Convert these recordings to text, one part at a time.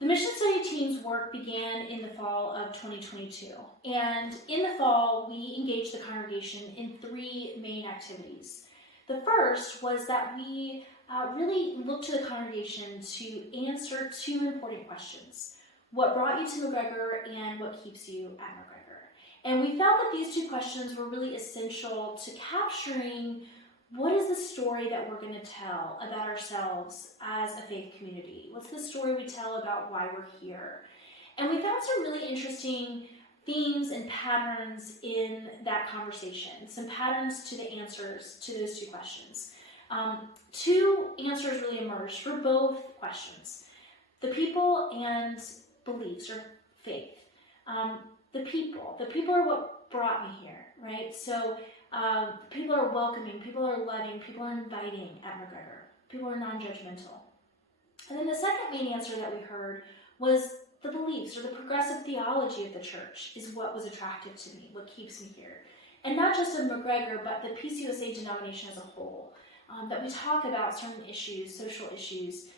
The Mission Study Team's work began in the fall of 2022, and in the fall, we engaged the congregation in 3 main activities. The first was that we really looked to the congregation to answer 2 important questions. What brought you to McGregor and what keeps you at McGregor? And we felt that these 2 questions were really essential to capturing what is the story that we're going to tell about ourselves as a faith community? What's the story we tell about why we're here? And we found some really interesting themes and patterns in that conversation, some patterns to the answers to those 2 questions. 2 answers really emerged for both questions: the people and beliefs or faith. The people are what brought me here, right? So people are welcoming, people are loving, people are inviting at McGregor. People are non-judgmental. And then the second main answer that we heard was the beliefs or the progressive theology of the church is what was attractive to me, what keeps me here. And not just of McGregor, but the PCUSA denomination as a whole. That we talk about certain issues, social issues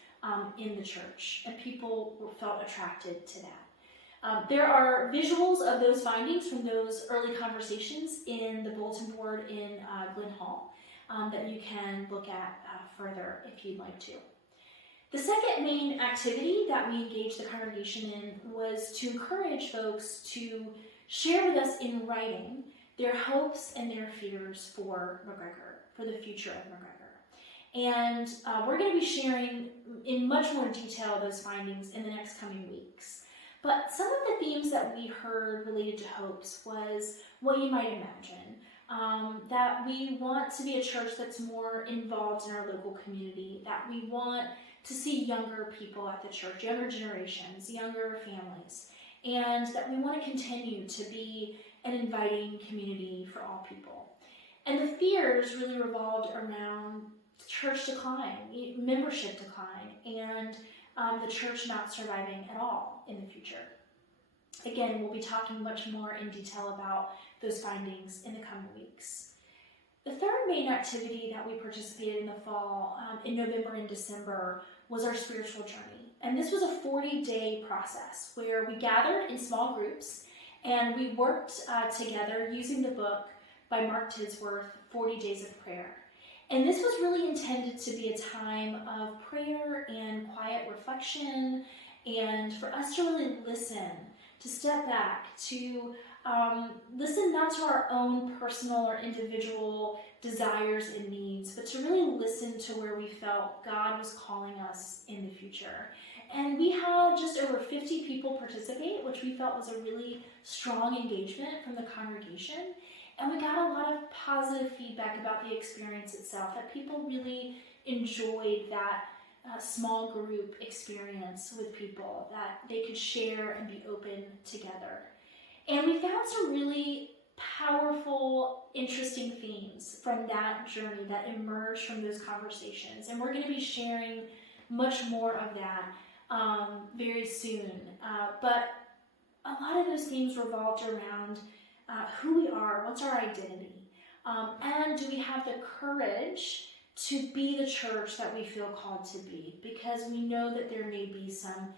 in the church, and people felt attracted to that. There are visuals of those findings from those early conversations in the bulletin board in Glen Hall that you can look at further if you'd like to. The second main activity that we engaged the congregation in was to encourage folks to share with us in writing their hopes and their fears for McGregor, for the future of McGregor. And we're going to be sharing in much more detail those findings in the next coming weeks. But some of the themes that we heard related to hopes was what you might imagine, that we want to be a church that's more involved in our local community, that we want to see younger people at the church, younger generations, younger families, and that we want to continue to be an inviting community for all people. And the fears really revolved around church decline, membership decline, and the church not surviving at all in the future. Again, we'll be talking much more in detail about those findings in the coming weeks. The third main activity that we participated in the fall, in November and December, was our spiritual journey. And this was a 40-day process where we gathered in small groups and we worked together using the book by Mark Tisworth, 40 Days of Prayer. And this was really intended to be a time of prayer and quiet reflection, and for us to really listen, to step back, to listen not to our own personal or individual desires and needs, but to really listen to where we felt God was calling us in the future. And we had just over 50 people participate, which we felt was a really strong engagement from the congregation. And we got a lot of positive feedback about the experience itself, that people really enjoyed that small group experience with people, that they could share and be open together. And we found some really powerful, interesting themes from that journey that emerged from those conversations. And we're going to be sharing much more of that very soon. But a lot of those themes revolved around who we are, what's our identity, and do we have the courage to be the church that we feel called to be, because we know that there may be some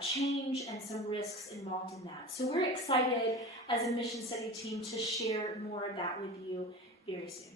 change and some risks involved in that. So we're excited as a mission study team to share more of that with you very soon.